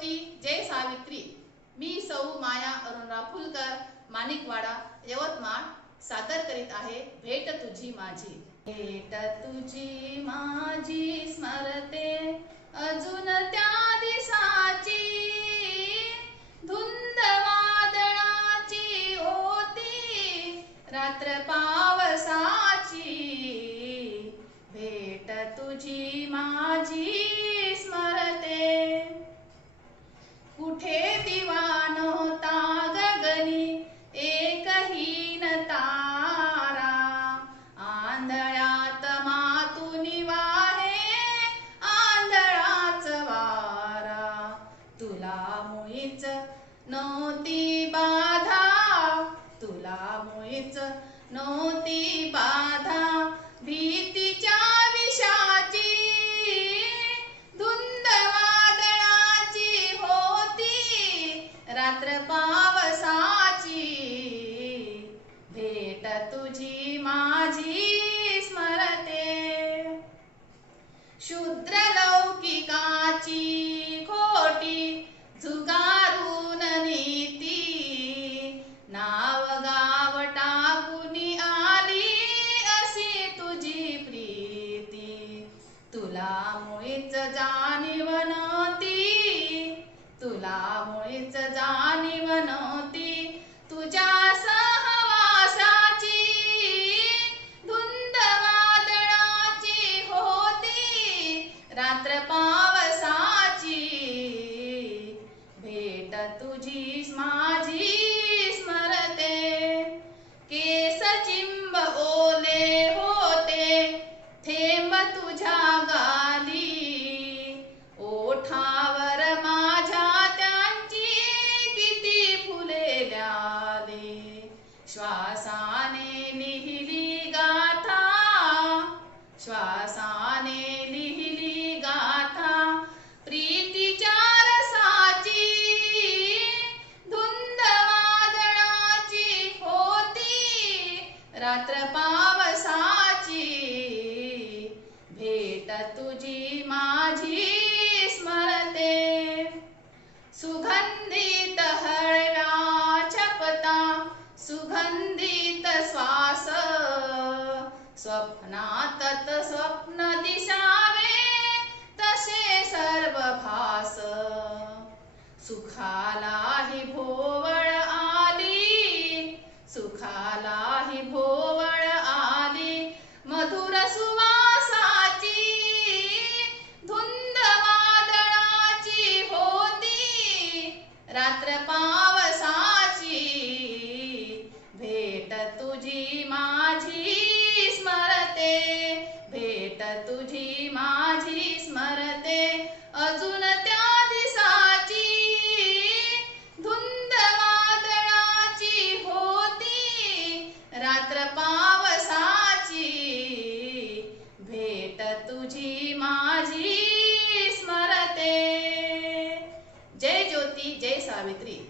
ज्योती जय सावित्री. मी सौ माया अरुणराव फुलकर माणिकवाडा यवतमाळ सादर करीत आहे भेट तुझी माझी. भेट तुझी माझी स्मरते अजून त्या कुठे दिवा नव्हता गगनी? एकही न तारा. आंधळ्यात मातुनी वारे आंधळाच वारा. तुला मुळीच नव्हती बाधा. तुला मुळीच नव्हती बाधा. भीती शूद्र लौकिकाची खोटी झुगारून नीती. नाव गाव टाकून आली अशी तुझी प्रीती. तुला मुळीच जाणीव नव्हती. तुला मुळीच जाणीव नव्हती. ओले होते थेंब तुझ्या गाली. ओठावर माझ्या त्यांची किती फुलेल्याले श्वासाने लिहिली गाथा श्वास भेट तुझी माझी स्मरते. सुगंधित हळव्या छपता सुगंधित श्वास. स्वप्नात स्वप्न दिसावे तसे सर्व भास सुखालाही भोव रात्र पावसाची भेट तुझी माझी. sabe, Tri?